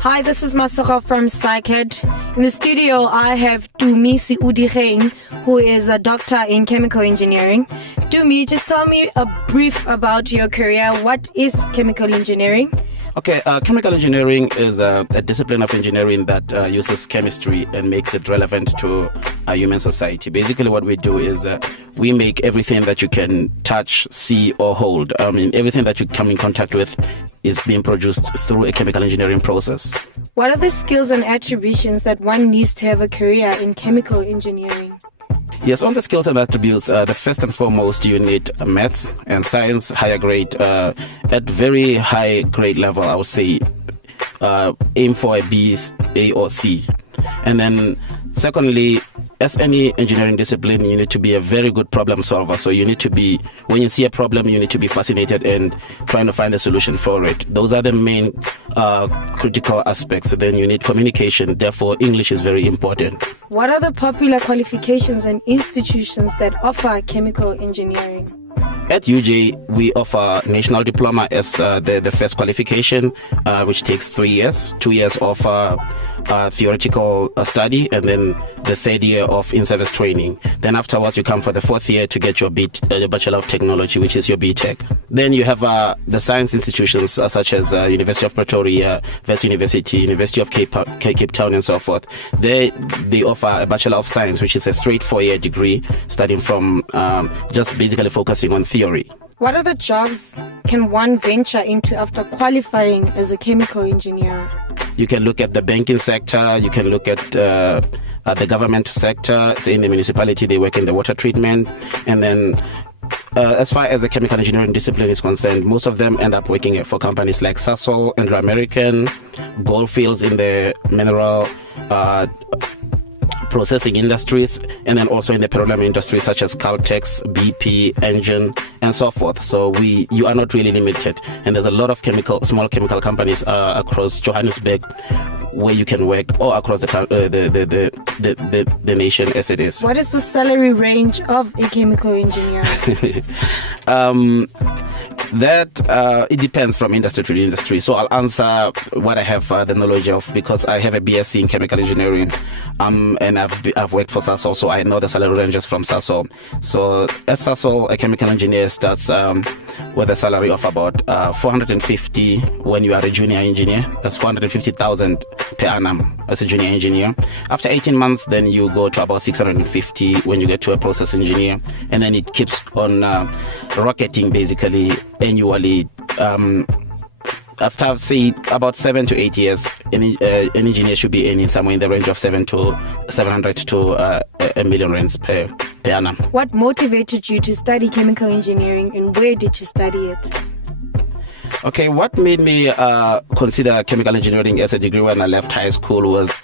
Hi, this is Masaka from PsyCaD. In the studio, I have Dumisi Udireng, who is a doctor in chemical engineering. Dumi, just tell me a brief about your career. What is chemical engineering? Okay, chemical engineering is a discipline of engineering that uses chemistry and makes it relevant to human society. Basically, what we do is we make everything that you can touch, see, or hold. I mean, everything that you come in contact with is being produced through a chemical engineering process. What are the skills and attributions that one needs to have a career in chemical engineering? Yes, on the skills and attributes, the first and foremost, you need maths and science, higher grade, at very high grade level, I would say, aim for a B, A, or C. And then secondly, as any engineering discipline, you need to be a very good problem solver. So you need to be, when you see a problem, you need to be fascinated and trying to find a solution for it. Those are the main critical aspects. Then you need communication. Therefore, English is very important. What are the popular qualifications and institutions that offer chemical engineering? At UJ, we offer National Diploma as the first qualification, which takes 3 years, 2 years of theoretical study, and then the third year of in-service training. Then afterwards, you come for the fourth year to get your Bachelor of Technology, which is your BTech. Then you have the science institutions such as University of Pretoria, West University, University of Cape Town, and so forth. They offer a Bachelor of Science, which is a straight 4-year degree, starting from just basically focusing on theory. What other jobs can one venture into after qualifying as a chemical engineer? You can look at the banking sector, you can look at the government sector, say in the municipality, they work in the water treatment. And then as far as the chemical engineering discipline is concerned, most of them end up working for companies like Sasol, Anglo American, Goldfields in the mineral processing industries, and then also in the petroleum industry such as Caltex, BP, Engine, and so forth. So you are not really limited, and there's a lot of small chemical companies across Johannesburg where you can work, or across the nation as it is. What is the salary range of a chemical engineer? It depends from industry to industry. So I'll answer what I have the knowledge of, because I have a BSc in chemical engineering, and I've worked for Sasol, so I know the salary ranges from Sasol. So at Sasol, a chemical engineer starts with a salary of about 450 when you are a junior engineer. That's 450,000 per annum as a junior engineer. After 18 months, then you go to about 650 when you get to a process engineer, and then it keeps on rocketing basically annually. After, say, about 7 to 8 years, an engineer should be earning somewhere in the range of 700 to a million rands per annum. What motivated you to study chemical engineering, and where did you study it? Okay, what made me consider chemical engineering as a degree when I left high school was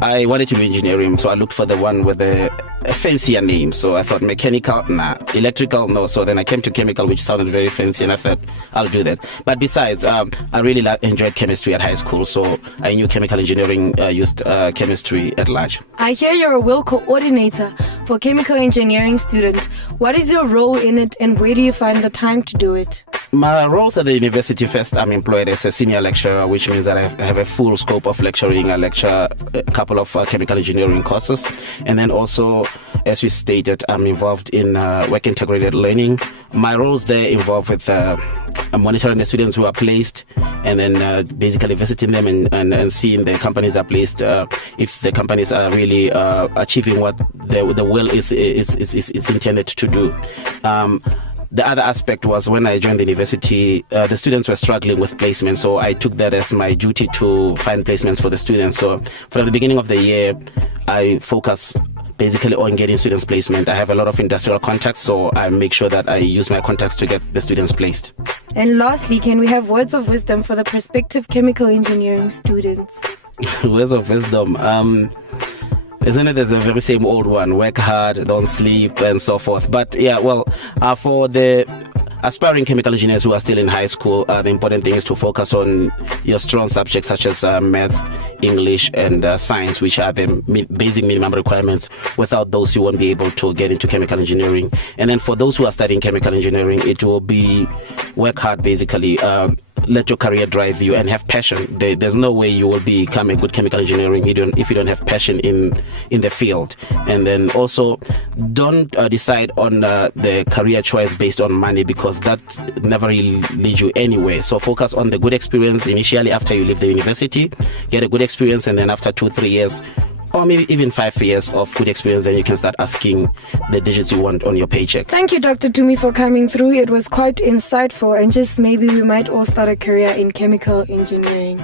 I wanted to do engineering, so I looked for the one with a fancier name. So I thought mechanical, nah. Electrical, no. So then I came to chemical, which sounded very fancy, and I thought I'll do that. But besides, I really enjoyed chemistry at high school, so I knew chemical engineering used chemistry at large. I hear you're a will coordinator for chemical engineering students. What is your role in it, and where do you find the time to do it? My roles at the university, first, I'm employed as a senior lecturer, which means that I have a full scope of lecturing. I lecture a couple of chemical engineering courses. And then also, as you stated, I'm involved in work integrated learning. My roles there involve with monitoring the students who are placed, and then basically visiting them and seeing the companies are placed, if the companies are really achieving what the will is intended to do. The other aspect was when I joined the university, the students were struggling with placement, so I took that as my duty to find placements for the students. So from the beginning of the year, I focus basically on getting students placement. I have a lot of industrial contacts, so I make sure that I use my contacts to get the students placed. And lastly, can we have words of wisdom for the prospective chemical engineering students? Words of wisdom. Isn't it? There's a very same old one: work hard, don't sleep, and so forth. But yeah, well, for the aspiring chemical engineers who are still in high school, the important thing is to focus on your strong subjects such as maths, English, and science, which are the basic minimum requirements. Without those, you won't be able to get into chemical engineering. And then for those who are studying chemical engineering, it will be work hard, basically. let your career drive you and have passion. There's no way you will become a good chemical engineering if you don't have passion in the field. And then also, don't decide on the career choice based on money, because that never really leads you anywhere. So focus on the good experience initially after you leave the university, get a good experience, and then after 2-3 years, or maybe even 5 years of good experience, then you can start asking the digits you want on your paycheck. Thank you, Dr. Tumi, for coming through. It was quite insightful, and just maybe we might all start a career in chemical engineering.